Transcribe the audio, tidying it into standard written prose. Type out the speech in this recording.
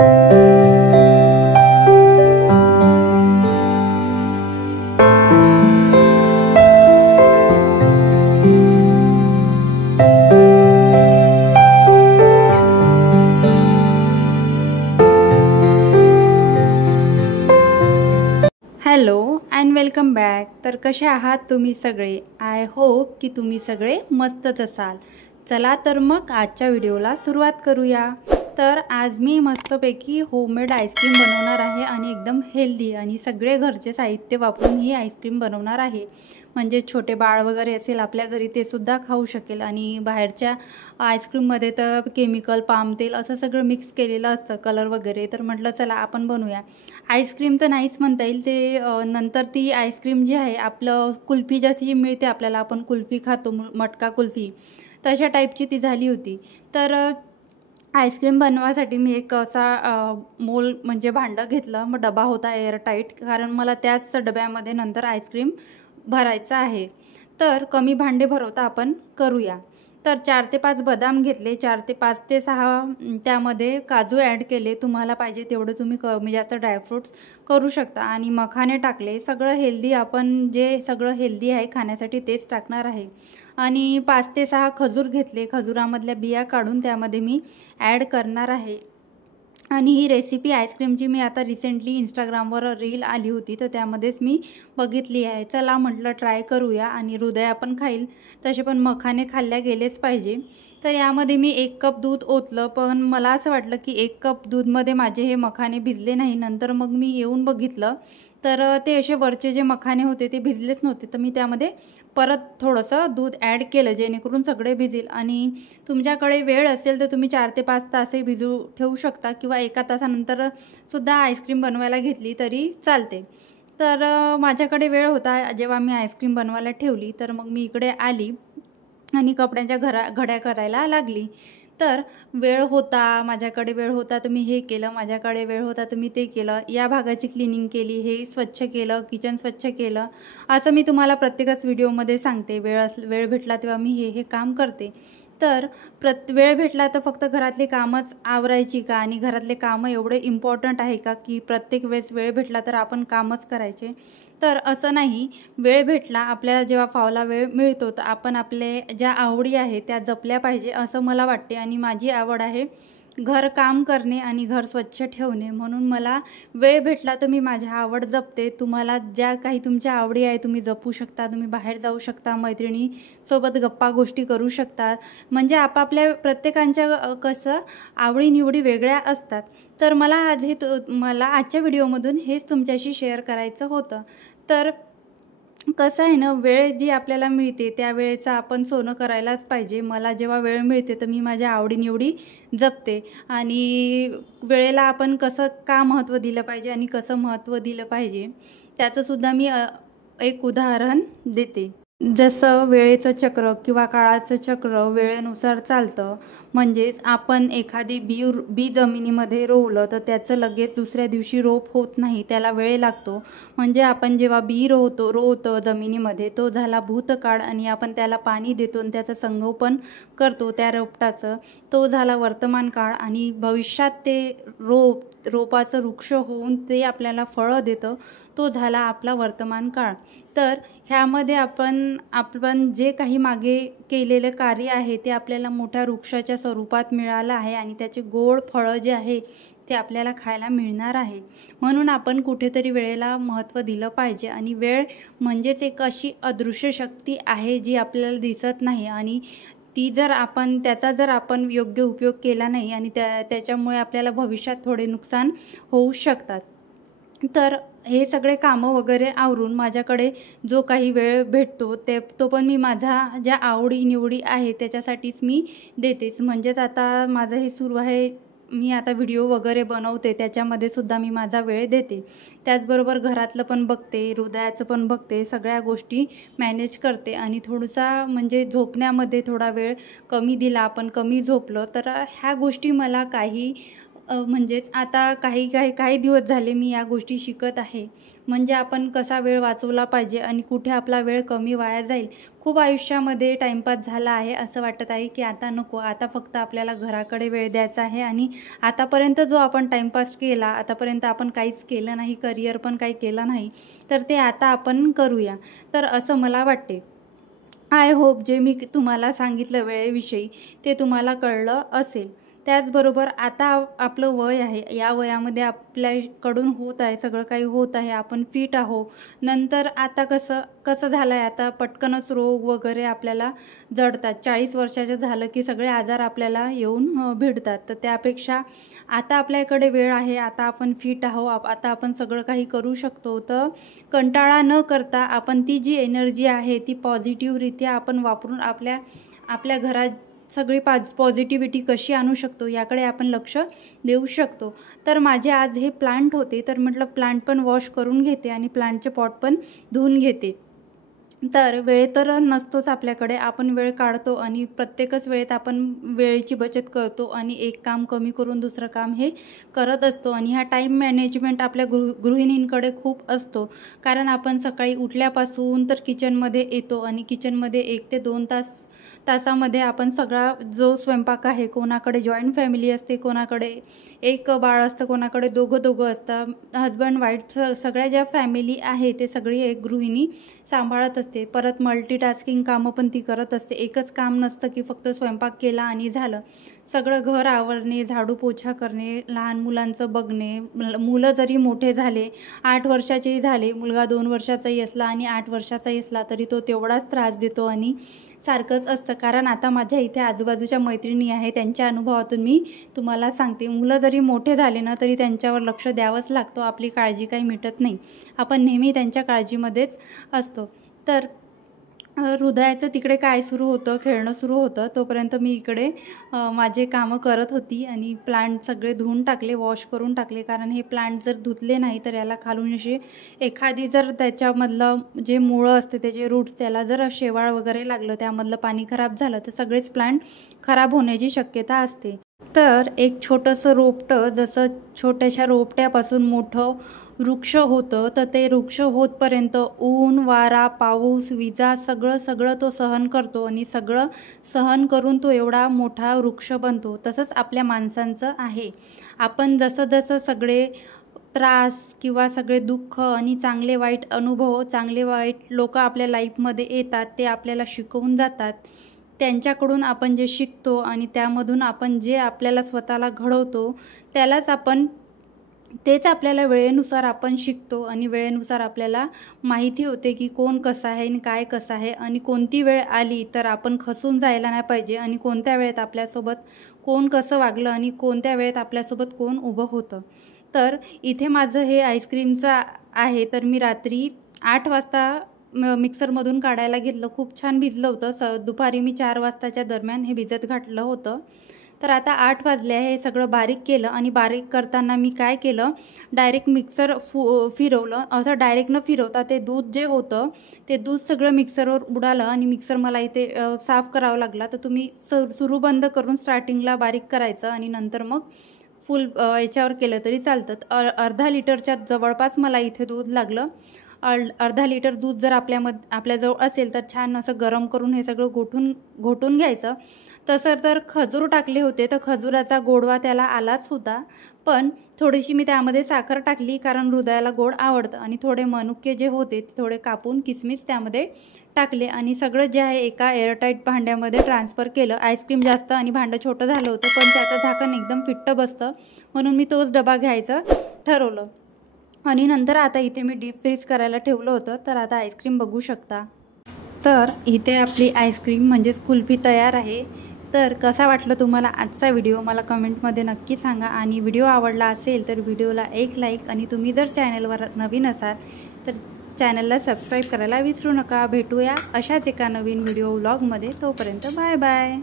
Hello and welcome back. तर कसे आहात तुम्ही सगळे? आय होप की तुम्ही सगळे मस्तच असाल. चला तर मग आजच्या व्हिडिओला सुरुवात करूया. तर आज मी मस्तपैकी होममेड आईस्क्रीम बनवणार आहे आणि एकदम हेल्दी आणि सगळे घरचे साहित्य वापरून ही आईस्क्रीम बनवणार आहे. म्हणजे छोटे बाळ वगैरे असेल आपल्या घरी ते सुद्धा खाऊ शकेल. आणि बाहेरच्या आईस्क्रीममध्ये तर केमिकल, पाम तेल असं सगळं मिक्स केलेलं असतं, कलर वगैरे. तर म्हटलं चला आपण बनवूया. आईस्क्रीम तर नाहीच म्हणता येईल ते, नंतर ती आईस्क्रीम जी आहे आपलं कुल्फी जशी मिळते आपल्याला, आपण कुल्फी खातो मटका कुल्फी, तशा टाईपची ती झाली होती. तर आईस्क्रीम बनवायसाठी मी एक असा मोल म्हणजे भांडं घेतलं. मग डबा होता एअरटाईट, कारण मला त्याच डब्यामध्ये नंतर आईस्क्रीम भरायचं आहे. तर कमी भांडे भरवता आपण करूया. तर 4 ते 5 बदाम घेतले, 4 ते 5 ते 6 त्यामध्ये काजू ॲड केले. तुम्हाला पाहिजे तेवढं तुम्ही कमी जास्त ड्रायफ्रूट्स करू शकता. आणि मखाने टाकले. सगळं हेल्दी, आपण जे सगळं हेल्दी आहे खाण्यासाठी तेच टाकणार आहे. आणि 5 ते 6 खजूर घेतले. खजुरामधल्या बिया काढून त्यामध्ये मी ॲड करणार आहे. आणि ही रेसिपी आईस्क्रीमची मी आता रिसेंटली इंस्टाग्रामवर रील आली होती, तर त्यामध्येच मी बघितली आहे. चला म्हटलं ट्राय करूया. आणि हृदया पण खाईल, तसे पण मखाने खाल्ल्या गेलेच पाहिजे. तर यामध्ये मी 1 कप दूध ओतलं, पण मला असं वाटलं की 1 कप दूधमध्ये माझे हे मखाने भिजले नाही. नंतर मग मी येऊन बघितलं तर ते असे वरचे जे मखाने होते ते भिजलेच नव्हते. तर मी त्यामध्ये परत थोडंसं दूध ॲड केलं, जेणेकरून सगळे भिजेल. आणि तुमच्याकडे वेळ असेल तर तुम्ही 4 ते 5 तासही भिजू ठेवू शकता, किंवा 1 तासानंतर सुद्धा आईस्क्रीम बनवायला घेतली तरी चालते. तर माझ्याकडे वेळ होता जेव्हा मी आईस्क्रीम बनवायला ठेवली. तर मग मी इकडे आली आणि कपड्यांच्या घड्या करायला लागली. तर वेळ होता, माझ्याकडे वेळ होता तर मी हे केलं, माझ्याकडे वेळ होता तर मी ते केलं. या भागाची क्लिनिंग केली, हे स्वच्छ केलं, किचन स्वच्छ केलं. असं मी तुम्हाला प्रत्येकच व्हिडिओमध्ये सांगते. वेळ भेटला तेव्हा मी हे काम करते. तर वेळ भेटला तर फक्त घरातली कामच आवरायची का? आणि घरातले कामं एवढे इम्पॉर्टंट आहे का की प्रत्येक वेळेस वेळ भेटला तर आपण कामच करायचे? तर असं नाही. वेळ भेटला, आपल्याला जेव्हा फावला वेळ मिळतो तर आपण आपले ज्या आवडी आहेत त्या जपल्या पाहिजे असं मला वाटते. आणि माझी आवड आहे घर काम करणे आणि घर स्वच्छ ठेवणे, म्हणून मला वेळ भेटला तर मी माझी आवड जपते. तुम्हाला ज्या काही तुमच्या आवडी आहे तुम्ही जपू शकता. तुम्ही बाहेर जाऊ शकता, मैत्रिणीसोबत गप्पा गोष्टी करू शकता. म्हणजे आपापल्या प्रत्येकांच्या कसं आवडीनिवडी वेगळ्या असतात. तर मला आजच्या व्हिडिओमधून हेच तुमच्याशी शेअर करायचं होतं. तर कसं आहे ना, वेळ जी आपल्याला मिळते त्या वेळेचं आपण सोनं करायलाच पाहिजे. मला जेव्हा वेळ मिळते तर मी माझ्या आवडीनिवडी जपते. आणि वेळेला आपण कसं का महत्त्व दिलं पाहिजे आणि कसं महत्त्व दिलं पाहिजे त्याचंसुद्धा मी एक उदाहरण देते. जसं वेळेचं चक्र किंवा काळाचं चक्र वेळेनुसार चालतं. म्हणजेच आपण एखादी बी जमिनीमध्ये रोवलं तर त्याचं लगेच दुसऱ्या दिवशी रोप होत नाही, त्याला वेळ लागतो. म्हणजे आपण जेव्हा बी रोवतो जमिनीमध्ये, तो झाला भूतकाळ. आणि आपण त्याला पाणी देतो आणि त्याचं संगोपन करतो त्या रोपटाचं, तो झाला वर्तमान काळ. आणि भविष्यात ते रोपाचं वृक्ष होऊन ते आपल्याला फळं देतं, तो झाला आपला वर्तमान काळ. तर ह्यामध्ये आपण जे काही मागे केलेलं कार्य आहे ते आपल्याला मोठ्या वृक्षाच्या स्वरूपात मिळालं आहे. आणि त्याचे गोड फळं जे आहे ते आपल्याला खायला मिळणार आहे. म्हणून आपण कुठेतरी वेळेला महत्त्व दिलं पाहिजे. आणि वेळ म्हणजेच एक अशी अदृश्य शक्ती आहे जी आपल्याला दिसत नाही. आणि त्याचा जर आपण योग्य उपयोग केला नाही आणि त्याच्यामुळे आपल्याला भविष्यात थोडे नुकसान होऊ शकतात. तर हे सगळे कामं वगैरे आवरून माझ्याकडे जो काही वेळ भेटतो तो पण मी माझ्या ज्या आवडीनिवडी आहे त्याच्यासाठीच मी देतेच. म्हणजेच आता माझं हे सुरू आहे, मी आता व्हिडिओ वगैरे बनवते, त्याच्यामध्ये सुद्धा मी माझा वेळ देते. त्याचबरोबर घरातलं पण बघते, हृदयाचं पण बघते, सगळ्या गोष्टी मॅनेज करते. आणि थोडासा म्हणजे झोपण्यामध्ये थोडा वेळ कमी दिला, आपण कमी झोपलो तर ह्या गोष्टी मला काही म्हणजेच आता काही दिवस झाले मी या गोष्टी शिकत आहे. म्हणजे आपण कसा वेळ वाचवला पाहिजे आणि कुठे आपला वेळ कमी वाया जाईल. खूप आयुष्यामध्ये टाईमपास झाला आहे, असं वाटत आहे की आता नको, आता फक्त आपल्याला घराकडे वेळ द्यायचा आहे. आणि आतापर्यंत जो आपण टाईमपास केला, आतापर्यंत आपण काहीच केलं नाही, करिअर पण काही केलं नाही, तर ते आता आपण करूया. तर असं मला वाटते. आय होप जे मी तुम्हाला सांगितलं वेळेविषयी ते तुम्हाला कळलं असेल. त्याचबरोबर आता आपलं वय आहे, या वयामध्ये आपल्याकडून होत आहे, सगळं काही होत आहे, आपण फिट आहो. नंतर आता कसं झालं आहे, आता पटकनच रोग वगैरे आपल्याला जडतात. 40 वर्षाचं झालं की सगळे आजार आपल्याला येऊन भिडतात. तर त्यापेक्षा आता आपल्याकडे वेळ आहे, आता आपण फिट आहो, आता आपण सगळं काही करू शकतो. तर कंटाळा न करता आपण ती जी एनर्जी आहे ती पॉझिटिव्हरित्या आपण वापरून आपल्या घरात सगळी पॉझिटिव्हिटी कशी आणू शकतो याकडे आपण लक्ष देऊ शकतो. तर माझे आज हे प्लांट होते, तर म्हटलं प्लांट पण वॉश करून घेते आणि प्लांटचे पॉट पण धुवून घेते. तर वेळ तर नसतोच आपल्याकडे, आपण वेळ काढतो आणि प्रत्येकच वेळेत आपण वेळेची बचत करतो आणि एक काम कमी करून दुसरं काम हे करत असतो. आणि हा टाईम मॅनेजमेंट आपल्या गृहिणींकडे खूप असतो, कारण आपण सकाळी उठल्यापासून तर किचनमध्ये येतो आणि किचनमध्ये 1 ते 2 तासामध्ये आपण सगळा जो स्वयंपाक आहे, कोणाकडे जॉईंट फॅमिली असते, कोणाकडे एक बाळ असतं, कोणाकडे दोघं असतं, हजबंड वाईफ, सगळ्या ज्या फॅमिली आहे ते सगळी एक गृहिणी सांभाळत असते. परत मल्टीटास्किंग कामं पण ती करत असते. एकच काम नसतं की फक्त स्वयंपाक केला आणि झालं. सगळं घर आवरणे, झाडू पोछा करणे, लहान मुलांचं बघणे, मुलं जरी मोठे झाले, 8 वर्षाचेही झाले, मुलगा 2 वर्षाचाही असला आणि 8 वर्षाचाही असला तरी तो तेवढाच त्रास देतो आणि सारखंच असतं. कारण आता माझ्या इथे आजूबाजूच्या मैत्रिणी आहे, त्यांच्या अनुभवातून मी तुम्हाला सांगते. मुलं जरी मोठे झाले ना तरी त्यांच्यावर लक्ष द्यावंच लागतो, आपली काळजी काही मिटत नाही, आपण नेहमी त्यांच्या काळजीमध्येच असतो. तर हृदयाचं तिकडे काय सुरू होतं, खेळणं सुरू होतं, तोपर्यंत मी इकडे माझे कामं करत होती आणि प्लांट सगळे धुवून टाकले, वॉश करून टाकले. कारण हे प्लांट जर धुतले नाही तर याला खालून असे एखादी जर त्याच्यामधलं जे मुळं असते, त्याचे रूट्स, त्याला जर शेवाळ वगैरे लागलं, त्यामधलं पाणी खराब झालं तर सगळेच प्लांट खराब होण्याची शक्यता असते. तर एक छोटंसं रोपटं जसं छोट्याशा रोपट्यापासून मोठं वृक्ष होतं, तर ते वृक्ष होतपर्यंत ऊन, वारा, पाऊस, विजा सगळं तो सहन करतो आणि सगळं सहन करून तो एवढा मोठा वृक्ष बनतो. तसंच आपल्या माणसांचं आहे. आपण जसं सगळे त्रास किंवा सगळे दुःख आणि चांगले वाईट अनुभव, चांगले वाईट लोक आपल्या लाईफमध्ये येतात, ते आपल्याला शिकवून जातात. त्यांच्याकडून आपण जे शिकतो आणि त्यामधून आपण जे आपल्याला स्वतःला घडवतो तेच आपल्याला वेळेनुसार आपण शिकतो आणि वेळेनुसार आपल्याला माहिती होते की कोण कसं आहे आणि काय कसं आहे आणि कोणती वेळ आली तर आपण खचून जायला नाही पाहिजे आणि कोणत्या वेळेत आपल्यासोबत कोण कसं वागलं आणि कोणत्या वेळेत आपल्यासोबत कोण उभं होतं. तर इथे माझं हे आईस्क्रीमचं आहे. तर मी रात्री 8 वाजता मिक्सरमधून काढायला घेतलं. खूप छान भिजलं होतं. दुपारी मी 4 वाजताच्या दरम्यान हे भिजत घातलं होतं. तर आता 8 वाजले आहे. हे सगळं बारीक केलं आणि बारीक करताना मी काय केलं, डायरेक्ट मिक्सर फिरवलं. असं डायरेक्ट न फिरवता ते दूध जे होतं ते दूध सगळं मिक्सरवर उडालं आणि मिक्सर मला इथे साफ करावं लागला. तर तुम्ही सुरू बंद करून स्टार्टिंगला बारीक करायचं आणि नंतर मग फुल याच्यावर केलं तरी चालतं. अर्धा लिटरच्या जवळपास मला इथे दूध लागलं. अर्धा लिटर दूध जर आपल्याजवळ असेल तर छान असं गरम करून हे सगळं घोटून घ्यायचं. तसं तर खजूर टाकले होते, तर खजुराचा गोडवा त्याला आलाच होता, पण थोडीशी मी त्यामध्ये साखर टाकली कारण हृदयाला गोड आवडतं. आणि थोडे मनुके जे होते ते थोडे कापून किसमिस त्यामध्ये टाकले आणि सगळं जे आहे एका एअरटाईट भांड्यामध्ये ट्रान्सफर केलं. आईस्क्रीम जास्त आणि भांडं छोटं झालं होतं, पण त्याचं झाकण एकदम फिट्ट बसतं म्हणून मी तोच डबा घ्यायचं ठरवलं. आणि नंतर आता इथे मी डीप फ्रीज करायला ठेवलं होतं. तर आता आईस्क्रीम बघू शकता. तर इथे आपली आईस्क्रीम म्हणजेच कुल्फी तयार आहे. तर कसा वाटलं तुम्हाला आजचा व्हिडिओ मला कमेंटमध्ये नक्की सांगा. आणि व्हिडिओ आवडला असेल तर व्हिडिओला एक लाईक आणि तुम्ही जर चॅनलवर नवीन असाल तर चॅनलला सबस्क्राईब करायला विसरू नका. भेटूया अशाच एका नवीन व्हिडिओ व्लॉगमध्ये. तोपर्यंत बाय बाय.